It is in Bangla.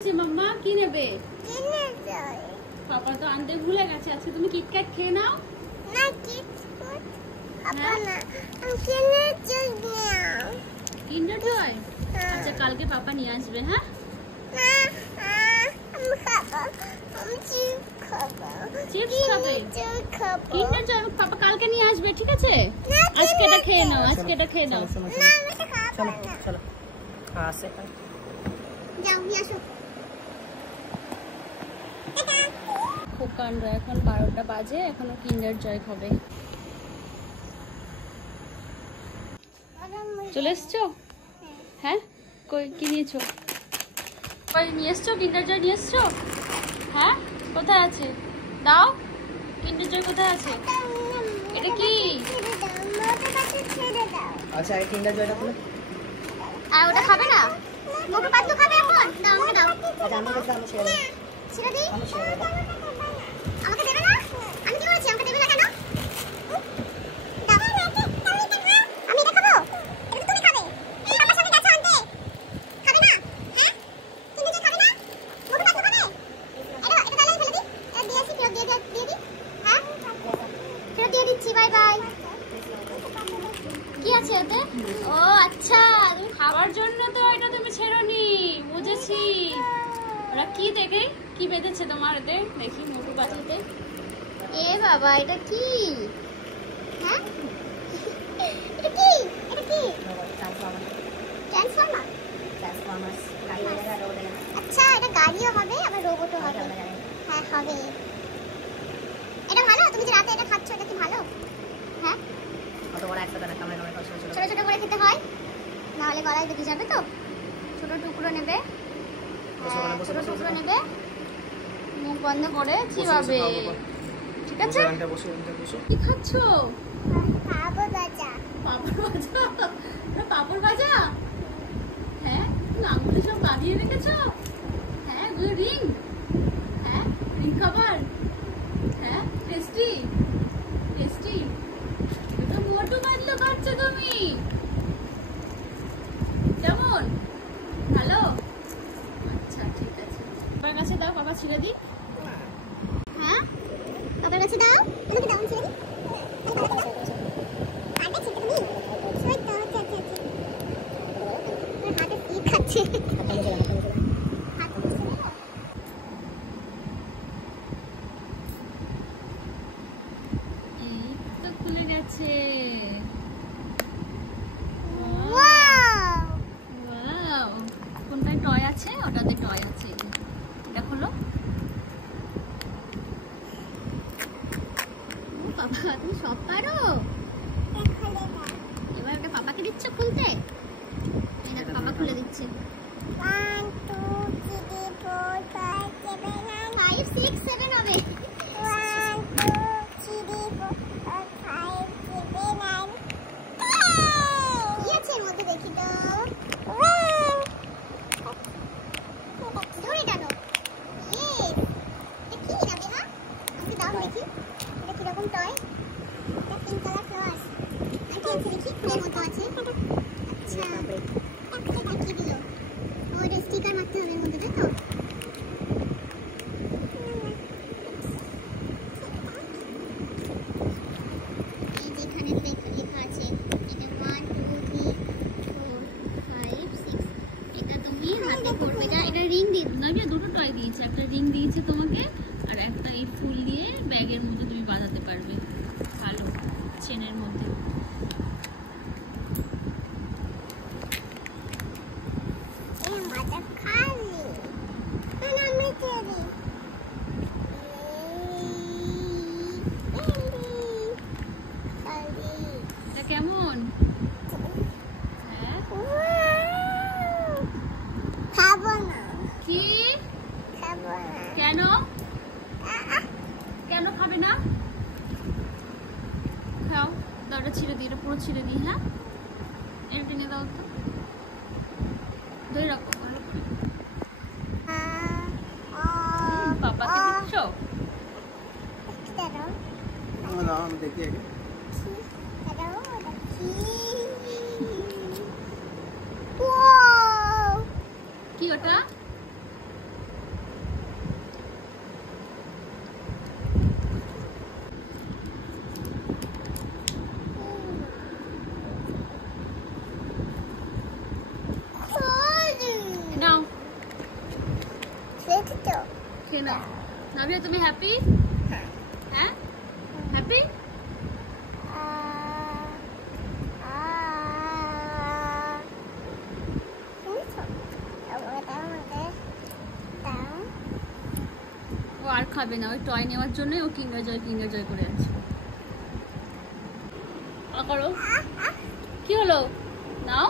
মাম্মা কি নেবে? পাপা তো আনতে ভুলে গেছে। আজকে তুমি কিটক্যাট খেয়ে নাও। না কিটক্যাট খাবো না, আমি কিন্ডার জয় নাও। কিন্ডার জয়? আচ্ছা কালকে পাপা নিয়ে আসবে। হ্যাঁ না আমি খাবো, আমি চিপস খাবো। চিপস খাবে? কিন্ডার কিন্ডার জয় খাবো। জয় পাপা কালকে নিয়ে আসবে, ঠিক আছে? না, আজকে এটা কিন্ডার খেয়ে নাও, জয়। আজকে এটা খেয়ে নাও। না আমি তো খাবো না। চলো আসে যাও নিয়ে আসো। খোকানরা এখন 12টা বাজে, এখনো কিন্ডার জয় খাবে। চলে এসছো? হ্যাঁ কই কি নিয়েছো? কই নিয়ে এসছো? কিন্ডার জয় নিয়ে এসছো? হ্যাঁ কোথায় আছে? দাও, কিন্ডার জয় কোথায় আছে? এটা কি? আচ্ছা এই কিন্ডার জয়টা খুলে। আর ওটা খাবে না? মোটু পাতলু খাবে এখন? দাও আমাকে দাও। আচ্ছা আমাকে দাও, আমি ছেড়ে দেব। ছেড়ে দিই? আমি ছেড়ে দেব। আমাকে দেবে না? আমি কি করেছি? আমাকে দেবে না কেন? দাও। আমি এটা খাবো? এটা তো তুমি খাবে। তুমি বাবার সাথে গেছো আনতে। খাবে না? হ্যাঁ? তুমি যে খাবে না? মোটু পাতলু খাবে? এটা তাহলে ফেলে দিই। এটা দিয়ে আসি, ফেরত দিয়ে দিই। হ্যাঁ? ফেরত দিয়ে দিচ্ছি, বাই বাই। কি আছে এতে? ও আচ্ছা, তুমি খাবার জন্য তো এটা তুমি ছেড়োনি, বুঝেছি। ওরা কি দেখে কি বেঁধেছে তোমার এতে? দেখি মোটু পাতলুতে। এ বাবা এটা কি? হ্যাঁ? এটা কি? এটা কি? ট্রান্সফর্মার? ট্রান্সফরমার্স গাড়ি वगैरह रोड वगैरह। আচ্ছা এটা গাড়িও হবে আবার রোবটও হবে। হ্যাঁ হবে। এটা ভালো? তুমি যে রাতে এটা খাচ্ছ এটা কি ভালো? হ্যাঁ? কত বড় একসাথে না কামড়ে কামড়ে ছোট ছোট। ছোট ছোট করে খেতে হয়, না হলে গলায় বেঁধে যাবে তো। ছোট টুকরো নেবে। হ্যাঁ, ছোট টুকরো নেবে, মুখ বন্ধ করে চিবাবে, ঠিক আছে? কি খাচ্ছো? খাবো বাজা। পাপড় ভাজা? এটা পাপড় ভাজা? হ্যাঁ তুমি আঙুলে সব বাঁধিয়ে রেখেছো? হ্যাঁ ওই রিং? হ্যাঁ রিং খাবার? হ্যাঁ টেস্টি টেস্টি। এটা মোটু পাতলু খাচ্ছ তুমি? কেমন? ভালো? আচ্ছা ঠিক আছে, বাবার কাছে দাও, বাবা ছিঁড়ে দিই। হ্যাঁ বাবার কাছে দাও, আমাকে দাও, আমি ছেড়ে দিই। হাতে ছিটকে তুমি সই তো আচ্ছা আচ্ছা আচ্ছা। তোর হাতে কি খাচ্ছে? এই তো খুলে গেছে। ওয়াও ওয়াও, কোনটায় টয় আছে? ওটাতে টয় আছে। এটা খোলো। ও বাবা তুমি সব পারো। এবার ওটা পাপাকে দিচ্ছ খুলতে? এই দেখো পাপা খুলে দিচ্ছে। 1 2 3 4 5 7 5 6 7 হবে। 1 2 3 4 5 7 9 কি আছে এর মধ্যে দেখি তো। ধরে টানো। ইয়েস, এটা কি রাবে না? আমাকে দাও দেখি। এটা কিরকম টয়? এটা পিঙ্ক কালার ফ্লাওয়ার্স। আর কি আছে দেখি? ফুলের মতো আছে। আচ্ছা এটা কি দিল? ও এটা স্টিকার মারতে হবে এর মধ্যে, তাই তো? এই যে এখানে লেখা আছে এটা 1 2 3 4 5 6। এটা তুমি হাতে করবে। এটা রিং দিয়ে না, দুটো টয় দিয়েছে, একটা রিং দিয়েছে তোমাকে আর একটা এই ফুল দিয়ে ব্যাগের মধ্যে তুমি বাঁধাতে পারবে, ভালো চেনের মধ্যে। এই মাথা খালি না আমি তেরি এটা কেমন? হ্যাঁ খাবো না, কি? খাবো না। কেন? কেন খাবে না? খাও, দাওটা ছিঁড়ে দিই, এটা পুরো ছিঁড়ে দিই। হ্যাঁ এটা টেনে দাও তো, ধরে রাখো ভালো করে। পাপাকে দিচ্ছ? না আমি দেখি আগে। কি ওটা? খেয়ে নাও। নাবিয়া তুমি হ্যাপি? হ্যাঁ হ্যাপি? ও আর খাবে না, ওই টয় নেওয়ার জন্যই ও কিন্ডার জয় করে আছে। করো, কি হলো? নাও।